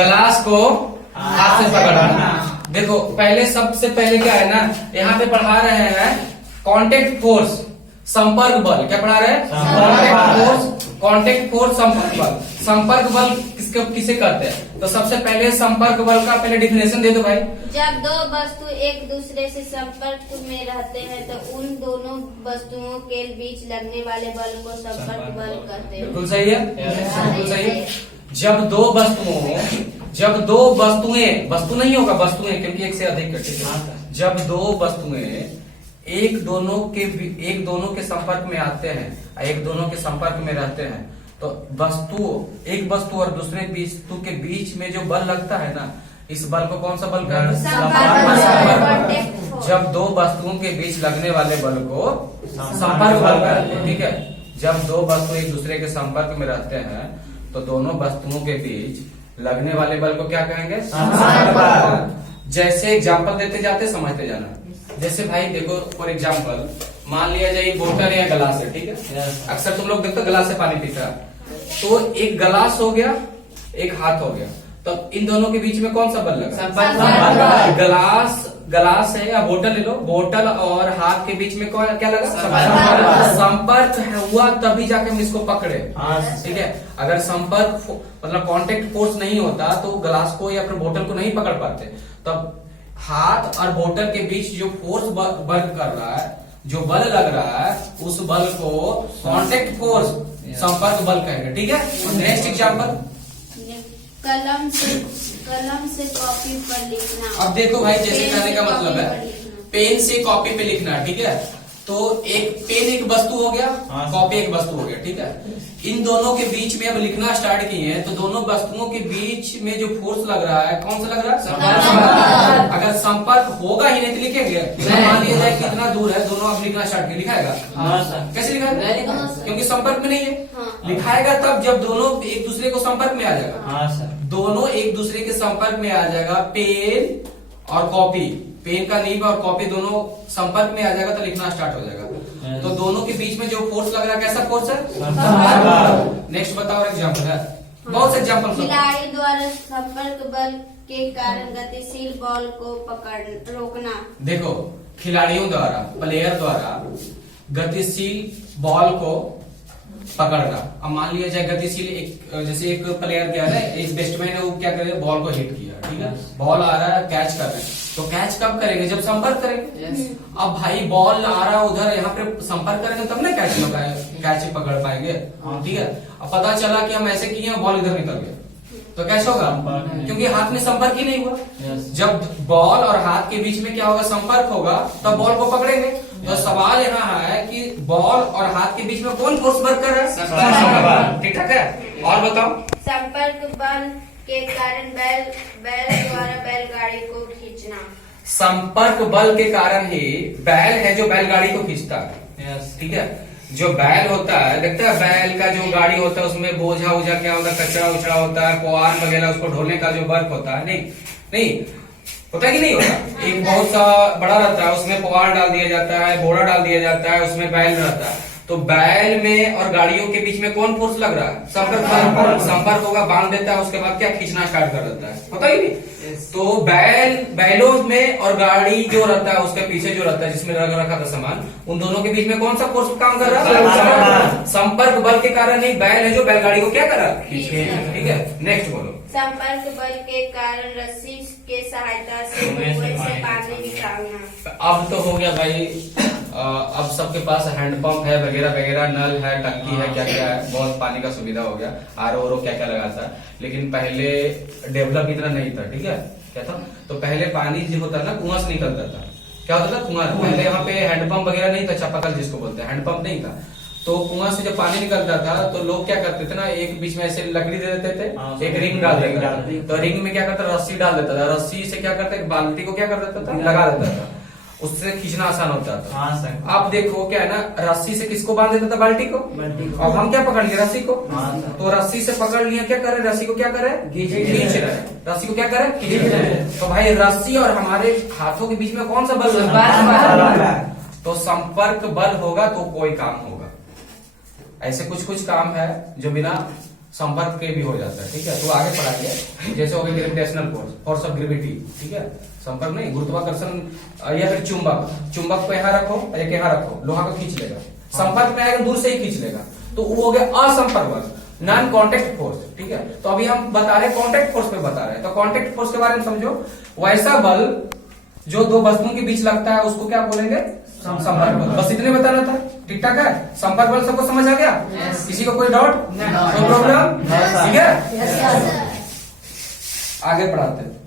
Glass को हाथ से पकड़ना। देखो पहले सबसे पहले क्या है ना, यहाँ पे पढ़ा रहे हैं कांटेक्ट फोर्स, संपर्क बल। क्या पढ़ा रहे हैं? कांटेक्ट फोर्स संपर्क बल। संपर्क बल किसे कहते हैं? तो सबसे पहले संपर्क बल का पहले डिफिनेशन दे दो भाई। जब दो वस्तु एक दूसरे से संपर्क में रहते हैं तो उन दोनों वस्तुओं के बीच लगने वाले बल को संपर्क बल कहते हैं। बिल्कुल सही है, बिल्कुल सही है। जब दो वस्तुएं, वस्तु नहीं होगा, वस्तुएं, क्योंकि एक से अधिक है। जब दो वस्तुएं एक दोनों के संपर्क में आते हैं, एक दोनों के संपर्क में रहते हैं, तो एक वस्तु और दूसरे वस्तु के बीच में जो बल लगता है ना, इस बल को कौन सा बल कहते हैं? संपर्क बल। जब दो वस्तुओं के बीच लगने वाले बल को संपर्क बल कहते हैं। ठीक है, जब दो वस्तु एक दूसरे के संपर्क में रहते हैं तो दोनों वस्तुओं के बीच लगने वाले बल को क्या कहेंगे? संपर्क बल। जैसे एग्जाम्पल देते जाते समझते जाना। जैसे भाई देखो, फॉर एग्जाम्पल मान लिया जाए बोतल या गिलास है, ठीक है। अक्सर तुम लोग देखते हो गिलास से पानी पीता है, तो एक गिलास हो गया, एक हाथ हो गया, तो इन दोनों के बीच में कौन सा बल लगा? गिलास है या बोतल ले लो, बोतल और हाथ के बीच में क्या लगा? संपर्क हुआ तभी जाके हम इसको पकड़े। ठीक है, अगर संपर्क मतलब कांटेक्ट फोर्स नहीं होता तो गिलास को या फिर बोतल को नहीं पकड़ पाते। तब हाथ और बोतल के बीच जो फोर्स वर्क कर रहा है, जो बल लग रहा है, उस बल को कांटेक्ट फोर्स, संपर्क बल कहेंगे। ठीक है, नेक्स्ट एग्जांपल, कलम से कॉपी पर लिखना। अब देखो भाई, जैसे कहने का मतलब है पेन से कॉपी पे लिखना। ठीक है, तो एक पेन एक वस्तु हो गया, कॉपी एक वस्तु हो गया। ठीक है, इन दोनों के बीच में अब लिखना स्टार्ट किए हैं, तो दोनों वस्तुओं के बीच में जो फोर्स लग रहा है, कौन सा लग रहा है? अगर संपर्क होगा ही नहीं तो लिखेंगे। मान लिया जाए कितना दूर है, दोनों अब लिखना स्टार्ट किया, लिखाएगा? कैसे लिखाएगा? क्योंकि संपर्क में नहीं है। लिखाएगा तब जब दोनों एक दूसरे को संपर्क में आ जाएगा। दोनों एक दूसरे के संपर्क में आ जाएगा, पेन और कॉपी, पेन का नीब और कॉपी दोनों संपर्क में आ जाएगा तो लिखना स्टार्ट हो जाएगा। तो दोनों के बीच में जो फोर्स लग रहा है, कैसा फोर्स है? नेक्स्ट बताओ एग्जांपल है, बहुत से एग्जांपल। खिलाड़ी द्वारा संपर्क बल के कारण गतिशील बॉल को रोकना। देखो, खिलाड़ियों द्वारा, प्लेयर द्वारा गतिशील बॉल को पकड़ना। अब मान लिया जाए गतिशील, जैसे एक प्लेयर क्या है, एक बैट्समैन है, वो क्या करे, बॉल को हिट किया। ठीक है, बॉल आ रहा है, कैच कर रहे हैं, तो कैच कब करेंगे? जब संपर्क करेंगे। अब भाई बॉल आ रहा है उधर, यहाँ पे संपर्क करेंगे तब ना कैच पकड़ पाएंगे। ठीक है, अब पता चला कि हम ऐसे किए, बॉल इधर निकल गया, तो कैच होगा? क्योंकि हाथ में संपर्क ही नहीं हुआ। जब बॉल और हाथ के बीच में क्या होगा? संपर्क होगा, तब बॉल को पकड़ेंगे। तो सवाल यहाँ है कि बॉल और हाथ के बीच में कौन फोर्स वर्क कर रहा है? संपर्क बल। ठीक ठाक है, और बताओ। संपर्क बल के कारण बैल द्वारा बैलगाड़ी को खींचना। संपर्क बल के कारण ही बैल है जो बैलगाड़ी को खींचता है। ठीक है, जो बैल होता है, देखता है बैल का जो गाड़ी होता है उसमें बोझा उझा क्या होता है, कचरा उचरा होता है, पुआल वगैरह, उसको ढोने का जो वर्क होता है, नहीं होता है कि नहीं होता? एक बहुत सा बड़ा रहता है, उसमें पुआल डाल दिया जाता है, बोरा डाल दिया जाता है, उसमें बैल रहता है। तो बैल में और गाड़ियों के बीच में कौन फोर्स लग रहा है? संपर्क होगा, बांध देता है, उसके बाद क्या खींचना स्टार्ट कर देता है, होता ही नहीं। तो बैलों में और गाड़ी जो रहता है उसके पीछे जो रहता है, जिसमें रखा था सामान, उन दोनों के बीच में कौन सा फोर्स काम कर रहा है? संपर्क बल के कारण ही बैल है जो बैलगाड़ी को क्या कर रहा है? ठीक है, नेक्स्ट बोलो। संपर्क बल के कारण रस्सी के सहायता से कुएं से पानी निकालना। अब तो हो गया भाई, अब सबके पास हैंडपंप है, वगैरह वगैरह, नल है, टंकी है, क्या क्या है, बहुत पानी का सुविधा हो गया, आरओ क्या क्या लगाता है। लेकिन पहले डेवलप इतना नहीं था। ठीक है, क्या था? तो पहले पानी जो होता ना, कुआं से निकलता था। क्या होता था? कुआं। पहले यहाँ पे हैंडपंप वगैरह नहीं था, चापाकल जिसको बोलते हैं, हैंडपंप नहीं था। तो कुआं से जब पानी निकलता था तो लोग क्या करते थे ना, एक बीच में ऐसे लकड़ी दे देते थे, एक रिंग डाल देते थे। तो रिंग में क्या करता, रस्सी डाल देता था, रस्सी से क्या करता, एक बाल्टी को क्या कर देता था, लगा देता था, उससे खींचना आसान होता था। अब देखो क्या है ना, रस्सी से किसको बांध देता था? बाल्टी को। और हम क्या पकड़ लिए? रस्सी को। तो रस्सी से पकड़ लिया, क्या करे, रस्सी को क्या करे, खींच रहे, रस्सी को क्या करे, खींच रहे। तो भाई रस्सी और हमारे हाथों के बीच में कौन सा बल? तो संपर्क बल होगा तो कोई काम होगा। ऐसे कुछ कुछ काम है जो बिना संपर्क के भी हो जाता है, ठीक है। तो आगे पढ़ाइए, जैसे हो गया gravitational force, force of gravity, ठीक है, संपर्क नहीं, गुरुत्वाकर्षण, या फिर चुंबक, चुंबक को यहाँ रखो, एक यहाँ रखो, लोहा को खींच लेगा, संपर्क में आएगा दूर से ही खींच लेगा, तो वो हो गया असंपर्क बल, नॉन कॉन्टेक्ट फोर्स, ठीक है। तो अभी हम बता रहे कॉन्टेक्ट फोर्स पे बता रहे हैं, तो कॉन्टेक्ट फोर्स के बारे में समझो, वैसा बल जो दो वस्तुओं के बीच लगता है उसको क्या बोलेंगे, संपर्क बल। बस इतने बताना था, ठीक ठाक है। संपर्क बल सबको समझ आ गया? किसी को कोई डाउट, कोई प्रॉब्लम? ठीक है, आगे पढ़ाते हैं।